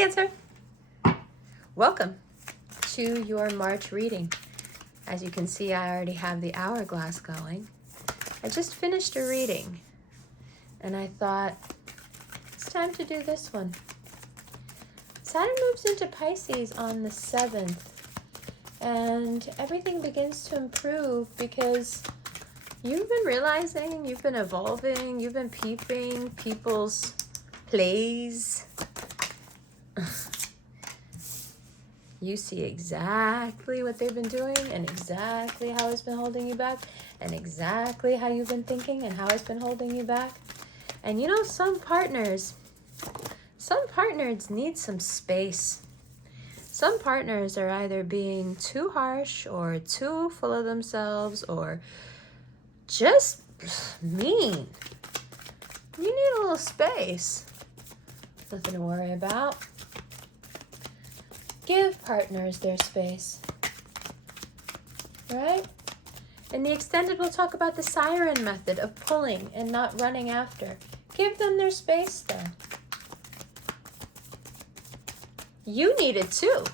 Cancer. Welcome to your March reading. As you can see, I already have the hourglass going. I just finished a reading and I thought it's time to do this one. Saturn moves into Pisces on the 7th and everything begins to improve because you've been realizing, you've been evolving, you've been peeping people's plays. You see exactly what they've been doing and exactly how it's been holding you back and exactly how you've been thinking and how it's been holding you back. And you know, some partners need some space. Some partners are either being too harsh or too full of themselves or just mean. You need a little space. Nothing to worry about. Give partners their space, right? In the extended, we'll talk about the siren method of pulling and not running after. Give them their space, though. You need it too.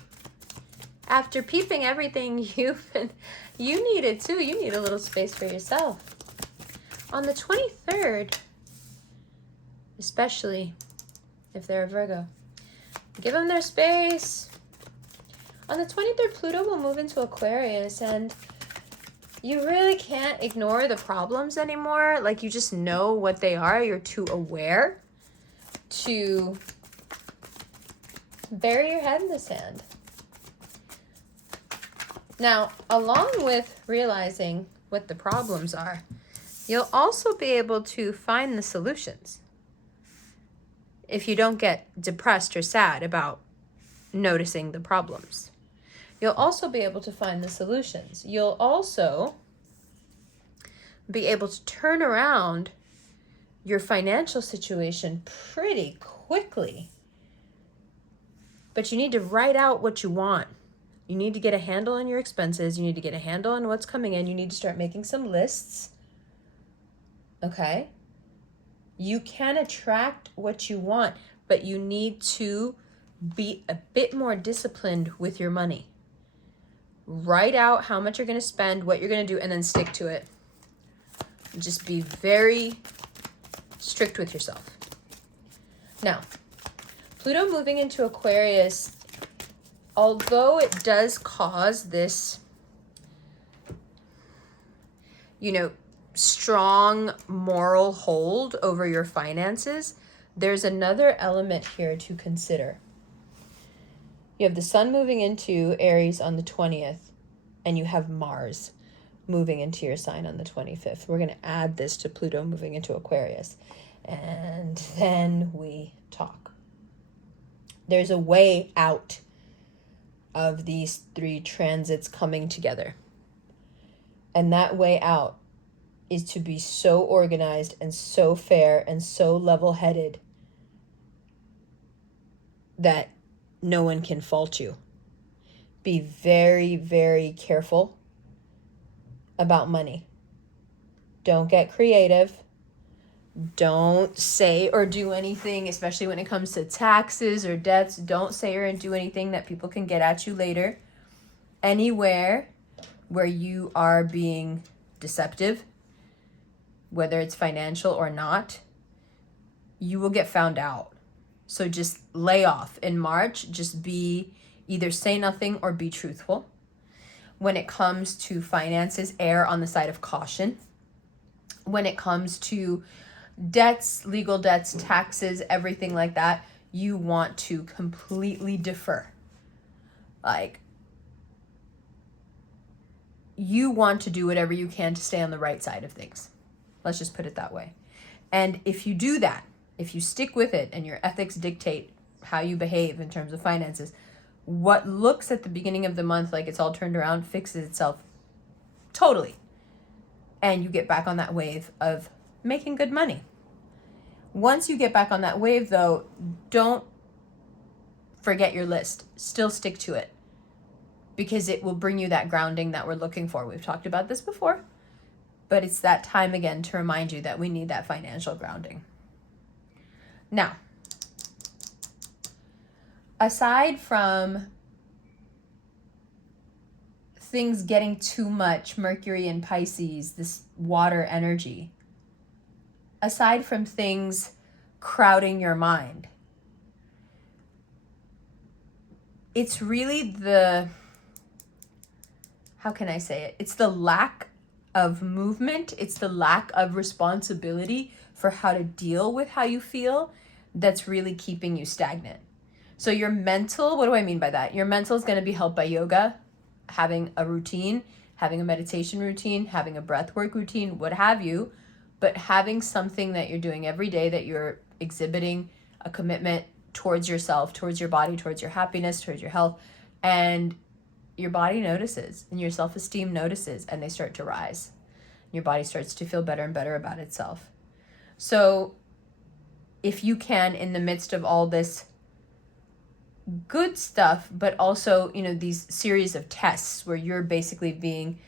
After peeping everything you need it too. You need a little space for yourself. On the 23rd, especially if they're a Virgo, give them their space. On the 23rd, Pluto will move into Aquarius, and you really can't ignore the problems anymore. Like, you just know what they are. You're too aware to bury your head in the sand. Now, along with realizing what the problems are, you'll also be able to find the solutions. If you don't get depressed or sad about noticing the problems. You'll also be able to find the solutions. You'll also be able to turn around your financial situation pretty quickly. But you need to write out what you want. You need to get a handle on your expenses. You need to get a handle on what's coming in. You need to start making some lists. Okay? You can attract what you want, but you need to be a bit more disciplined with your money. Write out how much you're going to spend, what you're going to do, and then stick to it. Just be very strict with yourself. Now, Pluto moving into Aquarius, although it does cause this, strong moral hold over your finances, there's another element here to consider. You have the sun moving into Aries on the 20th, and you have Mars moving into your sign on the 25th. We're going to add this to Pluto moving into Aquarius, and then we talk. There's a way out of these three transits coming together. And that way out is to be so organized and so fair and so level-headed that no one can fault you. Be very, very careful about money. Don't get creative. Don't say or do anything, especially when it comes to taxes or debts. Don't say or do anything that people can get at you later. Anywhere where you are being deceptive, whether it's financial or not, you will get found out. So just lay off. In March, just either say nothing or be truthful. When it comes to finances, err on the side of caution. When it comes to debts, legal debts, taxes, everything like that, you want to completely defer. Like, you want to do whatever you can to stay on the right side of things. Let's just put it that way. And if you do that, if you stick with it and your ethics dictate how you behave in terms of finances, what looks at the beginning of the month like it's all turned around fixes itself totally. And you get back on that wave of making good money. Once you get back on that wave, though, don't forget your list. Still stick to it because it will bring you that grounding that we're looking for. We've talked about this before, but it's that time again to remind you that we need that financial grounding. Now, aside from things getting too much, Mercury and Pisces, this water energy, aside from things crowding your mind, it's really how can I say it? It's the lack of movement. It's the lack of responsibility for how to deal with how you feel that's really keeping you stagnant. So your mental, what do I mean by that? Your mental is going to be helped by yoga, having a routine, having a meditation routine, having a breathwork routine, what have you, but having something that you're doing every day that you're exhibiting a commitment towards yourself, towards your body, towards your happiness, towards your health, and your body notices and your self-esteem notices and they start to rise. Your body starts to feel better and better about itself. So if you can, in the midst of all this good stuff, but also, these series of tests where you're basically being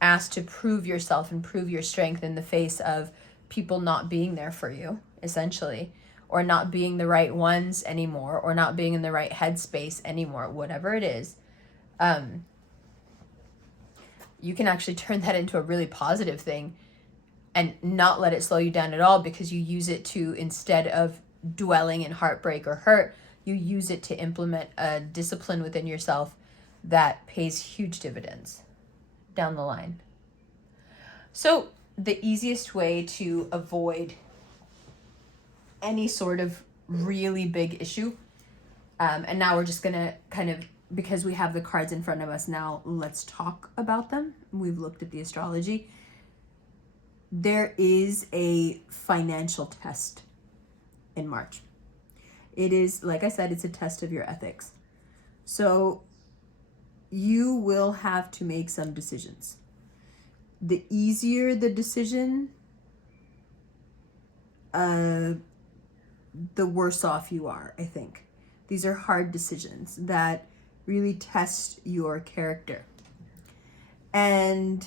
asked to prove yourself and prove your strength in the face of people not being there for you, essentially, or not being the right ones anymore, or not being in the right headspace anymore, whatever it is, you can actually turn that into a really positive thing and not let it slow you down at all, because you use it to, instead of dwelling in heartbreak or hurt, you use it to implement a discipline within yourself that pays huge dividends down the line. So the easiest way to avoid any sort of really big issue, and now we're just going to kind of, because we have the cards in front of us now, let's talk about them. We've looked at the astrology. There is a financial test in March. It is, like I said, it's a test of your ethics. So you will have to make some decisions. The easier the decision, the worse off you are, I think. These are hard decisions that really test your character. And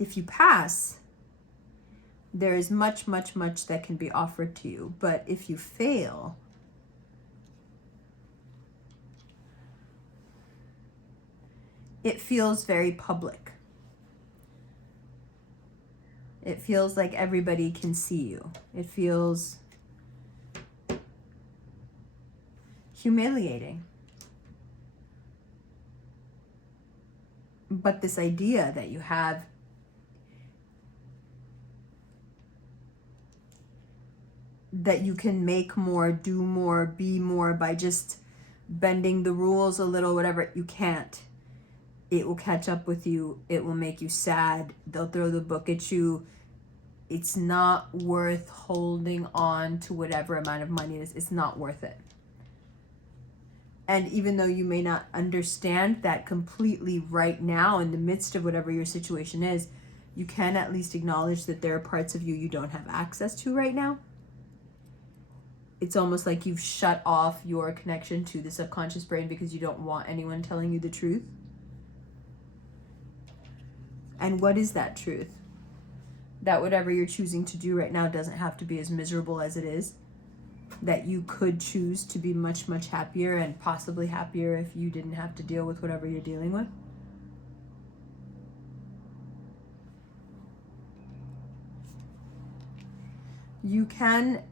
if you pass, there is much, much, much that can be offered to you. But if you fail, it feels very public. It feels like everybody can see you. It feels humiliating. But this idea that you have that you can make more, do more, be more by just bending the rules a little, whatever, you can't. It will catch up with you. It will make you sad. They'll throw the book at you. It's not worth holding on to whatever amount of money it is. It's not worth it. And even though you may not understand that completely right now in the midst of whatever your situation is, you can at least acknowledge that there are parts of you don't have access to right now. It's almost like you've shut off your connection to the subconscious brain because you don't want anyone telling you the truth. And what is that truth? That whatever you're choosing to do right now doesn't have to be as miserable as it is. That you could choose to be much, much happier, and possibly happier if you didn't have to deal with whatever you're dealing with. You can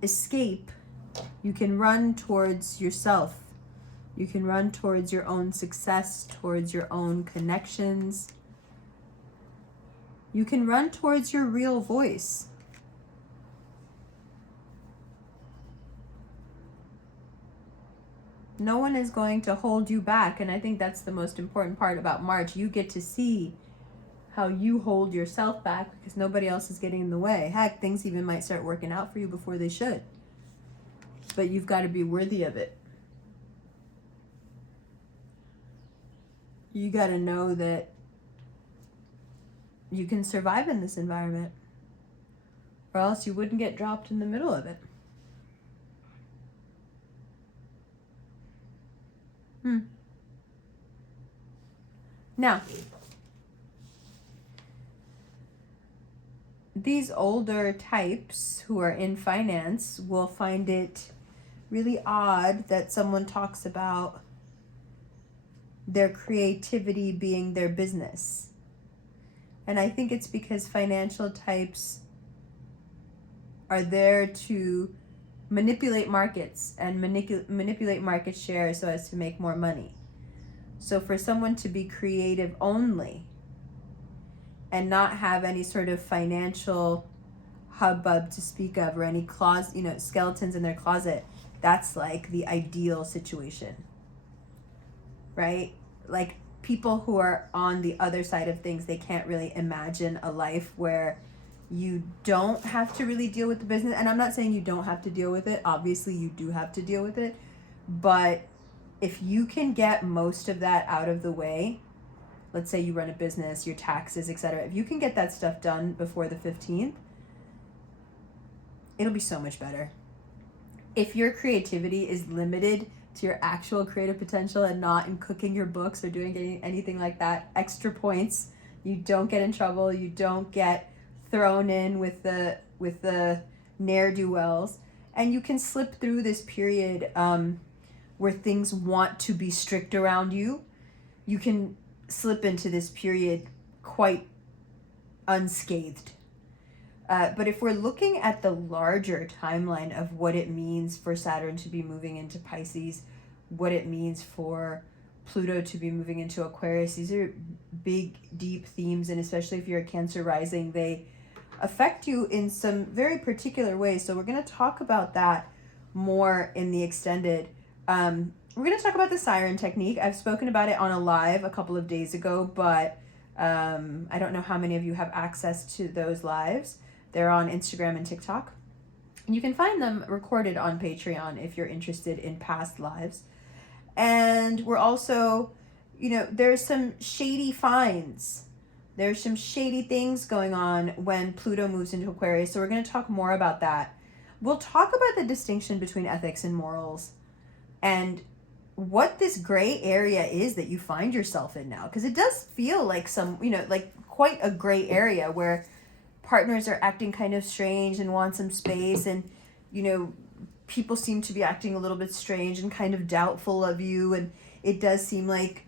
escape. You can run towards yourself. You can run towards your own success, towards your own connections. You can run towards your real voice. No one is going to hold you back, and I think that's the most important part about March. You get to see how you hold yourself back because nobody else is getting in the way. Heck, things even might start working out for you before they should. But you've got to be worthy of it. You got to know that you can survive in this environment, or else you wouldn't get dropped in the middle of it. Now, these older types who are in finance will find it really odd that someone talks about their creativity being their business. And I think it's because financial types are there to manipulate markets and manipulate market share so as to make more money. So for someone to be creative only and not have any sort of financial hubbub to speak of, or any skeletons in their closet, that's like the ideal situation, right? Like, people who are on the other side of things, they can't really imagine a life where you don't have to really deal with the business. And I'm not saying you don't have to deal with it. Obviously you do have to deal with it, but if you can get most of that out of the way, let's say you run a business, your taxes, etc., if you can get that stuff done before the 15th, it'll be so much better. If your creativity is limited to your actual creative potential and not in cooking your books or doing anything like that, extra points. You don't get in trouble. You don't get thrown in with the ne'er-do-wells, and you can slip through this period where things want to be strict around you. You can slip into this period quite unscathed. But if we're looking at the larger timeline of what it means for Saturn to be moving into Pisces, what it means for Pluto to be moving into Aquarius, these are big, deep themes, and especially if you're a Cancer rising, they affect you in some very particular ways. So we're going to talk about that more in the extended. We're going to talk about the siren technique. I've spoken about it on a live a couple of days ago, but I don't know how many of you have access to those lives. They're on Instagram and TikTok. And you can find them recorded on Patreon if you're interested in past lives. And we're also, there's some shady finds. There's some shady things going on when Pluto moves into Aquarius. So we're going to talk more about that. We'll talk about the distinction between ethics and morals and what this gray area is that you find yourself in now. Because it does feel like quite a gray area where partners are acting kind of strange and want some space, and people seem to be acting a little bit strange and kind of doubtful of you, and it does seem like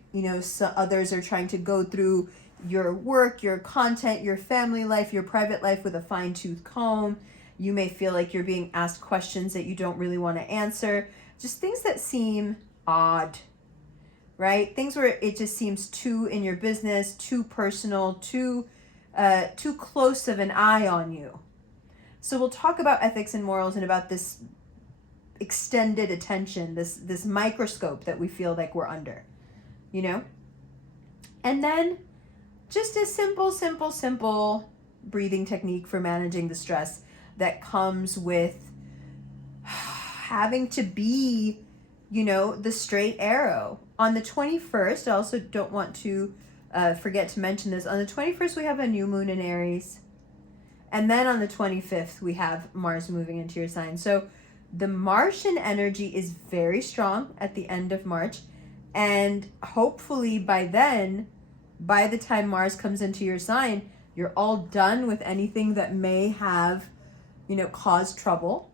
others are trying to go through your work, your content, your family life, your private life with a fine-tooth comb. You may feel like you're being asked questions that you don't really want to answer, just things that seem odd, right? Things where it just seems too in your business, too personal, too close of an eye on you. So we'll talk about ethics and morals and about this extended attention, this microscope that we feel like we're under, And then just a simple breathing technique for managing the stress that comes with having to be, the straight arrow. On the 21st, I also don't want to forget to mention this. On the 21st, we have a new moon in Aries. And then on the 25th, we have Mars moving into your sign. So the Martian energy is very strong at the end of March. And hopefully by then, by the time Mars comes into your sign, you're all done with anything that may have, caused trouble.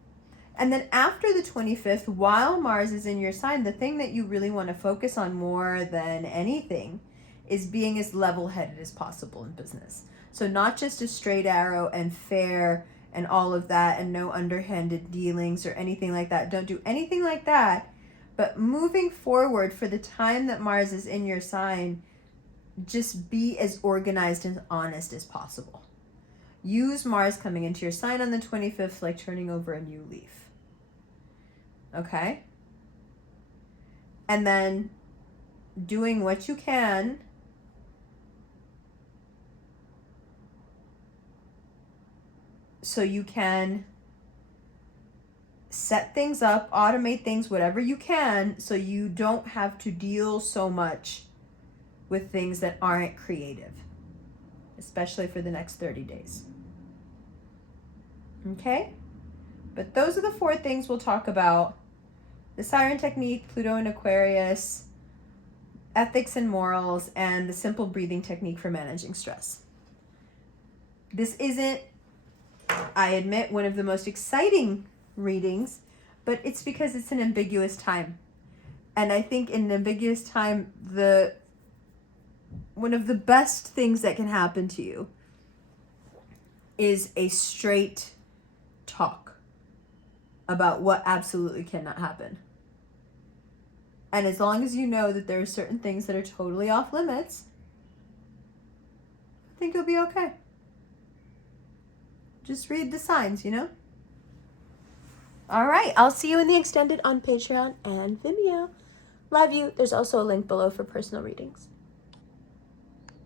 And then after the 25th, while Mars is in your sign, the thing that you really want to focus on more than anything is being as level-headed as possible in business. So not just a straight arrow and fair and all of that and no underhanded dealings or anything like that. Don't do anything like that. But moving forward, for the time that Mars is in your sign, just be as organized and honest as possible. Use Mars coming into your sign on the 25th like turning over a new leaf. Okay? And then doing what you can so you can set things up, automate things, whatever you can, so you don't have to deal so much with things that aren't creative, especially for the next 30 days. Okay? But those are the 4 things we'll talk about. The siren technique, Pluto and Aquarius, ethics and morals, and the simple breathing technique for managing stress. This isn't, I admit, one of the most exciting readings, but it's because it's an ambiguous time. And I think in an ambiguous time, one of the best things that can happen to you is a straight talk about what absolutely cannot happen. And as long as you know that there are certain things that are totally off limits, I think you'll be okay. Just read the signs, you know? All right, I'll see you in the extended on Patreon and Vimeo. Love you. There's also a link below for personal readings.